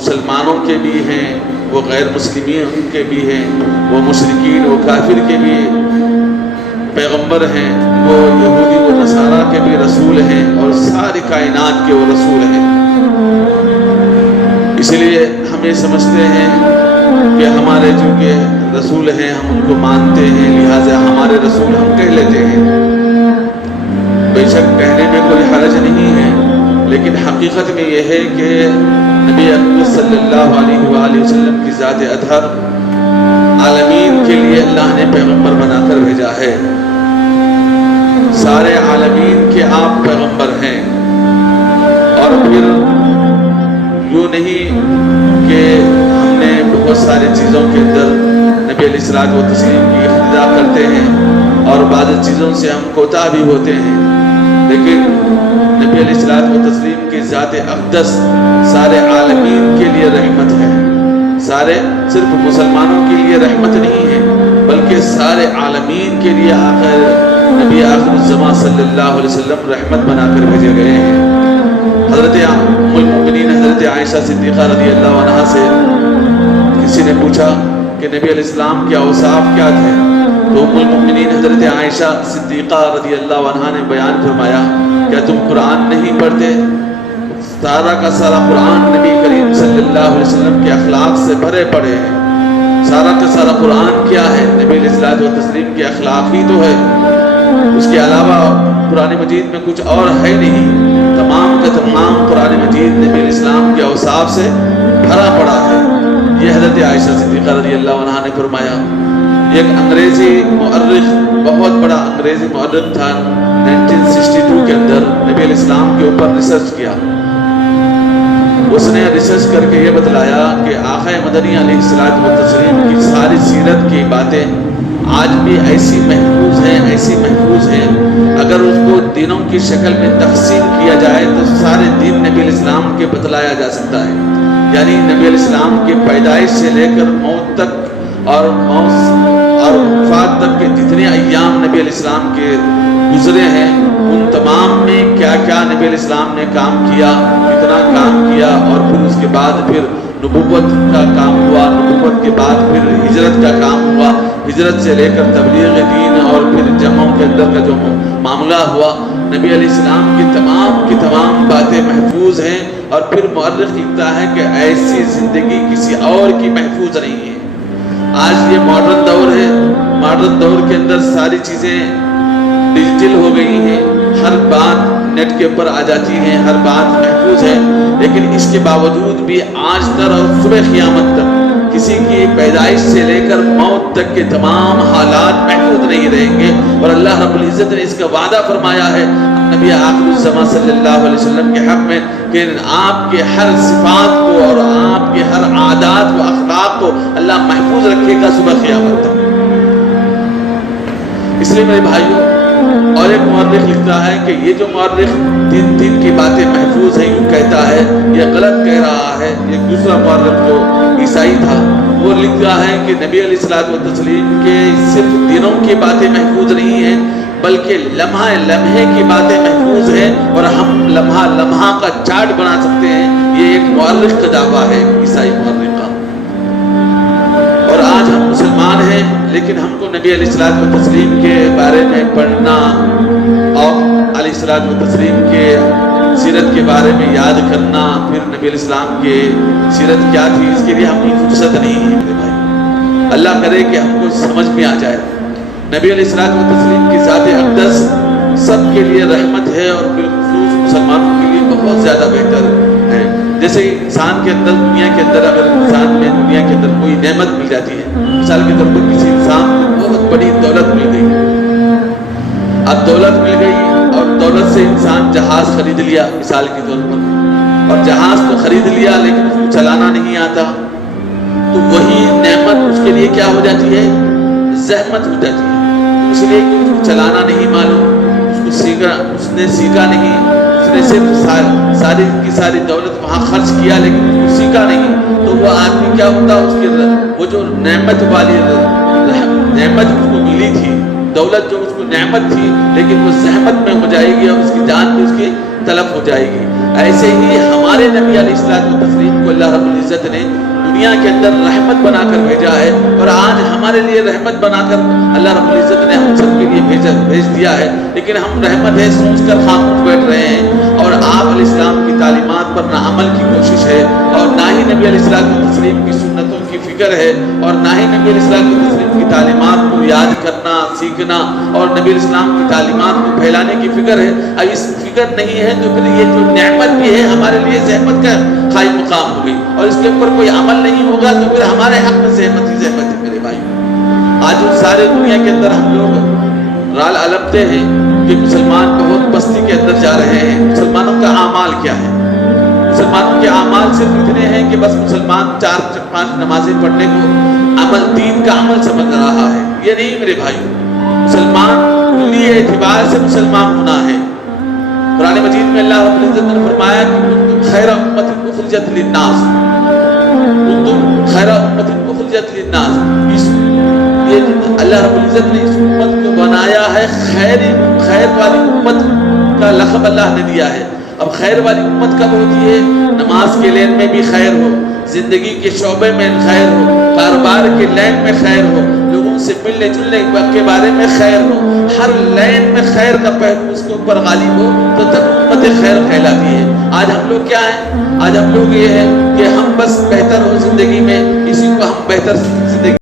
مسلمانوں کے بھی ہیں، وہ غیر مسلمین کے بھی ہیں، وہ مشرکین و کافر کے بھی پیغمبر ہیں، وہ یہودی و نصارہ کے بھی رسول ہیں، اور ساری کائنات کے وہ رسول ہیں۔ اس لیے ہم یہ سمجھتے ہیں کہ ہمارے جو کہ رسول ہیں ہم ان کو مانتے ہیں، لہٰذا ہمارے رسول ہم کہہ لیتے ہیں۔ بے شک کہنے میں کوئی حرج نہیں ہے، لیکن حقیقت میں یہ ہے کہ نبی اکرم صلی اللہ علیہ وآلہ وسلم کی ذات اطہر عالمین کے لیے اللہ نے پیغمبر بنا کر بھیجا ہے۔ سارے عالمین کے آپ پیغمبر ہیں، اور پھر یوں نہیں کہ ہم نے بہت ساری چیزوں کے اندر نبی علیہ الصلوۃ والتسلیم کی اقتداء کرتے ہیں اور بعض چیزوں سے ہم کوتاہ بھی ہوتے ہیں، لیکن نبی علیہ الصلوۃ والتسلیم کی ذات اقدس سارے عالمین کے لیے رحمت ہے۔ سارے صرف مسلمانوں کے لیے رحمت نہیں ہے، بلکہ سارے عالمین کے لیے نبی آخر الزمان صلی اللہ علیہ وسلم رحمت بنا کر بھیجے گئے ہیں۔ حضرت ام المؤمنین حضرت عائشہ صدیقہ رضی اللہ عنہا سے کسی نے پوچھا کہ نبی علیہ السلام کے اوصاف کیا تھے، تو ام المؤمنین حضرت عائشہ صدیقہ رضی اللہ عنہا نے بیان فرمایا، کیا تم قرآن نہیں پڑھتے؟ سارا کا سارا قرآن نبی کریم صلی اللہ علیہ وسلم کے اخلاق سے بھرے پڑے ہیں۔ سارا کا سارا قرآن کیا ہے؟ نبی علیہ الصلوۃ والتسلیم کے اخلاق ہی تو ہے، اس کے علاوہ قرآن مجید میں کچھ اور ہے نہیں۔ تمام کا تمام قرآن مجید نبی علیہ السلام کے اوصاف سے بھرا پڑا ہے۔ یہ حضرت عائشہ صدیقہ رضی اللہ عنہا نے فرمایا۔ ایک انگریزی مورخ، بہت بڑا انگریزی مورخ تھا، 1962 کے اندر نبی علیہ السلام کے اوپر ریسرچ کیا۔ اس نے ریسرچ کر کے یہ بتلایا کہ آقا مدنی علیہ الصلوۃ والتسلیم کی ساری سیرت کی باتیں آج بھی ایسی محفوظ ہیں، اگر اس کو دینوں کی شکل میں تقسیم کیا جائے تو سارے دین نبی علیہ السلام کے بتلایا جا سکتا ہے۔ یعنی نبی علیہ السلام کی پیدائش سے لے کر موت تک اور وفات تک کے جتنے ایام نبی علیہ السلام کے گزرے ہیں، ان تمام میں کیا کیا نبی علیہ السلام نے کام کیا، کتنا کام کیا، اور پھر اس کے بعد پھر نبوت کا کام ہوا، نبوت کے بعد پھر ہجرت کا کام ہوا، ہجرت سے لے کر تبلیغ دین اور پھر جمعوں کے اندر کا جو معاملہ ہوا، نبی علیہ السلام کی تمام باتیں محفوظ ہیں۔ اور پھر مورخ لکھتا ہے کہ ایسی زندگی کسی اور کی محفوظ نہیں ہے۔ آج یہ ماڈرن دور ہے، ماڈرن دور کے اندر ساری چیزیں ڈیجیٹل ہو گئی ہیں، ہر بات نیٹ کے اوپر آ جاتی ہیں، ہر بات محفوظ ہے، لیکن اس کے باوجود بھی آج تک اور صبح قیامت تک کسی کی پیدائش سے لے کر موت تک کے تمام حالات محفوظ نہیں رہیں گے۔ اور اللہ رب العزت نے اس کا وعدہ فرمایا ہے نبی آخر الزمان صلی اللہ علیہ وسلم کے حق میں کہ آپ کے ہر صفات کو اور آپ کے ہر عادات و اخلاق کو اللہ محفوظ رکھے گا صبح قیامت تک۔ اس لیے میرے بھائیوں، اور ایک مورخ لکھتا ہے کہ یہ جو مورخ دین کی باتیں محفوظ ہیں یوں کہتا ہے، یہ غلط کہہ رہا ہے۔ ایک دوسرا مورخ جو عیسائی تھا وہ لکھتا ہے کہ نبی علیہ الصلوۃ والتسلیم کے صرف دنوں کی باتیں محفوظ نہیں ہیں، بلکہ لمحہ لمحے کی باتیں محفوظ ہیں، اور ہم لمحہ لمحہ کا چارٹ بنا سکتے ہیں۔ یہ ایک مورخ کا دعویٰ ہے، عیسائی مورخ کا۔ اور آج ہم مسلمان ہیں، لیکن ہم کو نبی علیہ الصلوۃ والتسلیم کے بارے میں پڑھنا اور علیہ الصلوۃ والتسلیم کے سیرت کے بارے میں یاد کرنا، پھر نبی علیہ السلام کے سیرت کیا تھی، اس کے لیے ہمیں فرصت نہیں ہے میرے بھائی۔ اللہ کرے کہ ہم کو سمجھ میں آ جائے۔ نبی علیہ الصلوۃ والتسلیم کی ذات اقدس سب کے لیے رحمت ہے، اور بالخصوص مسلمانوں کے لیے بہت زیادہ بہتر ہے۔ جیسے انسان کے اندر، دنیا کے اندر، اگر انسان میں دنیا کے اندر کوئی نعمت مل جاتی ہے، مثال کے طور پر کسی انسان کو بہت بڑی دولت مل گئی، اب دولت مل گئی اور دولت سے انسان جہاز خرید لیا مثال کے طور پر، اور جہاز تو خرید لیا لیکن اس کو چلانا نہیں آتا، تو وہی نعمت اس کے لیے کیا ہو جاتی ہے؟ زحمت ہو جاتی ہے۔ اس لیے کہ اس کو چلانا نہیں معلوم، اس نے سیکھا نہیں، اس نے صرف ساری کی ساری دولت وہاں خرچ کیا لیکن اس کو سیکھا نہیں، تو وہ آدمی کیا ہوتا، اس کے وہ جو نعمت والی نعمت اس کو ملی تھی، دولت جو اس کو نعمت تھی، لیکن وہ زحمت میں ہو جائے گی اور اس کی جان بھی اس کی تلف ہو جائے گی۔ ایسے ہی ہمارے نبی علیہ الصلوۃ والتسلیم کو اللہ رب العزت نے دنیا کے اندر رحمت بنا کر بھیجا ہے، اور آج ہمارے لیے رحمت بنا کر اللہ رب العزت نے ہم سب کے لیے بھیج دیا ہے، لیکن ہم رحمت ہے سوچ کر خاموش بیٹھ رہے ہیں، اور آپ علیہ السلام کی تعلیمات پر نہ عمل کی کوشش ہے، اور نہ ہی نبی علیہ الصلوۃ والتسلیم کی سنتوں کی فکر ہے، اور نہ ہی نبی علیہ الصلوۃ والتسلیم کی تعلیمات کو یاد کرنا، سیکھنا، اور نبی علیہ السلام کی تعلیمات کو پھیلانے کی فکر ہے۔ اب اس فکر نہیں ہے تو پھر یہ جو نعمت بھی ہے ہمارے لیے زحمت کا قائم مقام ہو گئی، اور اس کے اوپر کوئی عمل نہیں ہوگا تو پھر ہمارے حق میں زحمت ہی زحمت ہے میرے بھائی۔ آج اس سارے دنیا کے اندر ہم لوگ رال علمتے ہیں کہ مسلمان بہت پستی کے اندر جا رہے ہیں۔ مسلمانوں کا اعمال کیا ہے؟ مسلمانوں کے اعمال صرف اتنے ہیں کہ بس مسلمان 4-5 نمازیں پڑھنے کو عمل، دین کا عمل سمجھ رہا ہے۔ یہ نہیں میرے بھائی، مسلمان کلی اعتبار سے مسلمان ہونا ہے۔ قرآن مجید میں اللہ رب العزت نے فرمایا کہ کنتم خیر امت اخرجت للناس، کنتم خیر امت اخرجت للناس، یہ اللہ رب العزت نے اس امت کو بنایا ہے، خیر والی امت کا لقب اللہ نے دیا ہے۔ اب خیر والی امت کب ہوتی ہے؟ نماز کے لین میں بھی خیر ہو، زندگی کے شعبے میں خیر ہو، کاروبار کے لین میں خیر ہو، لوگوں سے ملنے جلنے کے بارے میں خیر ہو، ہر لین میں خیر کا پہلو اس کے اوپر غالب ہو تو تب امت خیر کہلاتی ہے۔ آج ہم لوگ کیا ہیں؟ آج ہم لوگ یہ ہیں کہ ہم بس بہتر ہو زندگی میں، اسی کو ہم بہتر